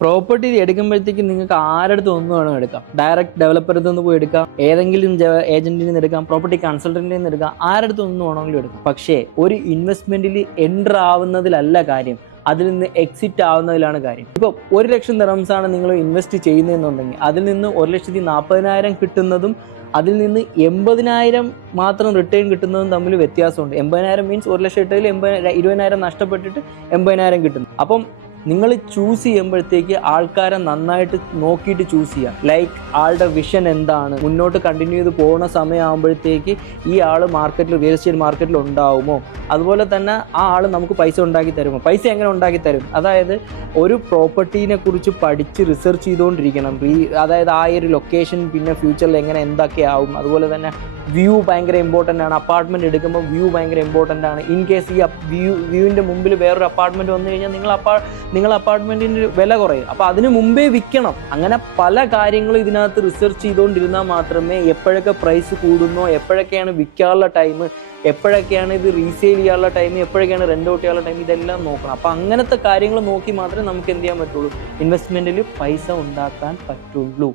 Property എടുക്കുമ്പോഴത്തേക്ക് നിങ്ങൾക്ക് ആരടുത്ത് ഒന്നും വേണം എടുക്കാം. ഡയറക്റ്റ് ഡെവലപ്പറിൽ നിന്ന് പോയി എടുക്കാം, ഏതെങ്കിലും ഏജന്റിൽ നിന്ന് എടുക്കാം, പ്രോപ്പർട്ടി കൺസൾട്ടന്റിൽ നിന്ന് എടുക്കാം, ആരടുത്ത് ഒന്നും വേണമെങ്കിലും എടുക്കാം. പക്ഷേ ഒരു ഇൻവെസ്റ്റ്മെന്റിൽ എൻ്റർ ആവുന്നതിലല്ല കാര്യം, അതിൽ നിന്ന് എക്സിറ്റ് ആവുന്നതിലാണ് കാര്യം. ഇപ്പോൾ 1,00,000 ദിർഹംസാണ് നിങ്ങൾ ഇൻവെസ്റ്റ് ചെയ്യുന്നതെന്നുണ്ടെങ്കിൽ അതിൽ നിന്ന് 1,40,000 കിട്ടുന്നതും അതിൽ നിന്ന് 80,000 മാത്രം റിട്ടേൺ കിട്ടുന്നതും തമ്മിൽ വ്യത്യാസമുണ്ട്. 80,000 മീൻസ് 1,00,000 ഇട്ടതിൽ 20,000 നഷ്ടപ്പെട്ടിട്ട് 80,000 കിട്ടുന്നു. അപ്പം നിങ്ങൾ ചൂസ് ചെയ്യുമ്പോഴത്തേക്ക് ആൾക്കാരെ നന്നായിട്ട് നോക്കിയിട്ട് ചൂസ് ചെയ്യുക. ലൈക്ക് ആളുടെ വിഷൻ എന്താണ്, മുന്നോട്ട് കണ്ടിന്യൂ ചെയ്ത് പോകുന്ന സമയമാകുമ്പോഴത്തേക്ക് ഈ ആൾ മാർക്കറ്റിൽ, റിയൽ എസ്റ്റേറ്റ് മാർക്കറ്റിൽ ഉണ്ടാവുമോ, അതുപോലെ തന്നെ ആ ആൾ നമുക്ക് പൈസ ഉണ്ടാക്കി തരുമോ, പൈസ എങ്ങനെ ഉണ്ടാക്കി തരും. അതായത് ഒരു പ്രോപ്പർട്ടീനെ കുറിച്ച് പഠിച്ച് റിസർച്ച് ചെയ്തുകൊണ്ടിരിക്കണം. അതായത് ആ ഒരു ലൊക്കേഷൻ പിന്നെ ഫ്യൂച്ചറിൽ എങ്ങനെ എന്തൊക്കെയാവും. അതുപോലെ തന്നെ വ്യൂ ഭയങ്കര ഇമ്പോർട്ടൻ്റ് ആണ്. അപ്പാർട്ട്മെൻറ്റ് എടുക്കുമ്പോൾ വ്യൂ ഭയങ്കര ഇമ്പോർട്ടൻ്റ് ആണ്. ഇൻ കേസ് ഈ വ്യൂവിൻ്റെ മുമ്പിൽ വേറൊരു അപ്പാർട്ട്മെൻറ്റ് വന്നു കഴിഞ്ഞാൽ നിങ്ങൾ അപ്പാർട്ട്മെൻറ്റിൻ്റെ വില കുറയും. അപ്പോൾ അതിന് മുമ്പേ വിൽക്കണം. അങ്ങനെ പല കാര്യങ്ങളും ഇതിനകത്ത് റിസർച്ച് ചെയ്തുകൊണ്ടിരുന്നാൽ മാത്രമേ എപ്പോഴൊക്കെ പ്രൈസ് കൂടുന്നോ, എപ്പോഴൊക്കെയാണ് വിൽക്കാനുള്ള ടൈം, എപ്പോഴൊക്കെയാണ് ഇത് റീസെയിൽ ചെയ്യാനുള്ള ടൈം, എപ്പോഴൊക്കെയാണ് റെൻ്റ് ഔട്ട് ചെയ്യാനുള്ള ടൈം, ഇതെല്ലാം നോക്കണം. അപ്പോൾ അങ്ങനത്തെ കാര്യങ്ങൾ നോക്കി മാത്രമേ നമുക്ക് എന്ത് ചെയ്യാൻ പറ്റുള്ളൂ, ഇൻവെസ്റ്റ്മെൻറ്റിൽ പൈസ ഉണ്ടാക്കാൻ പറ്റുള്ളൂ.